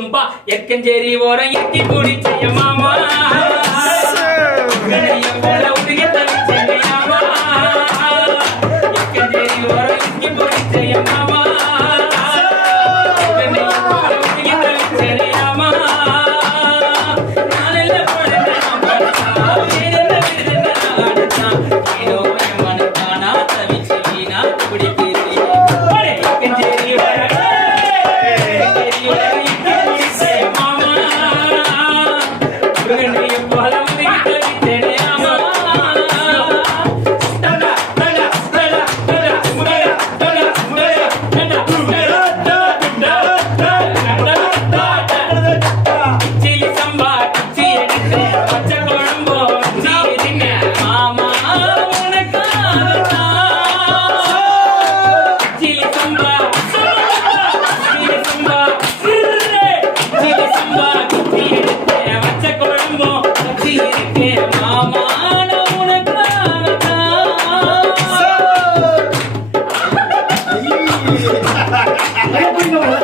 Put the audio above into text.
எக்கஞ்சேரி ஓரம் எக்கி கூடி செய்ய மாமா போல உடுகி தவிச்சேமா எக்கஞ்சேரி ஓரம் எக்கி கூடி செய்ய மாமா போல உடுகி தவிச்சேமா நானெல்ல போடுங்க ஏதோ மனத்தானா தவிச்சு வீணா குடிக்கிறேன் எக்கஞ்சேரி Ayo,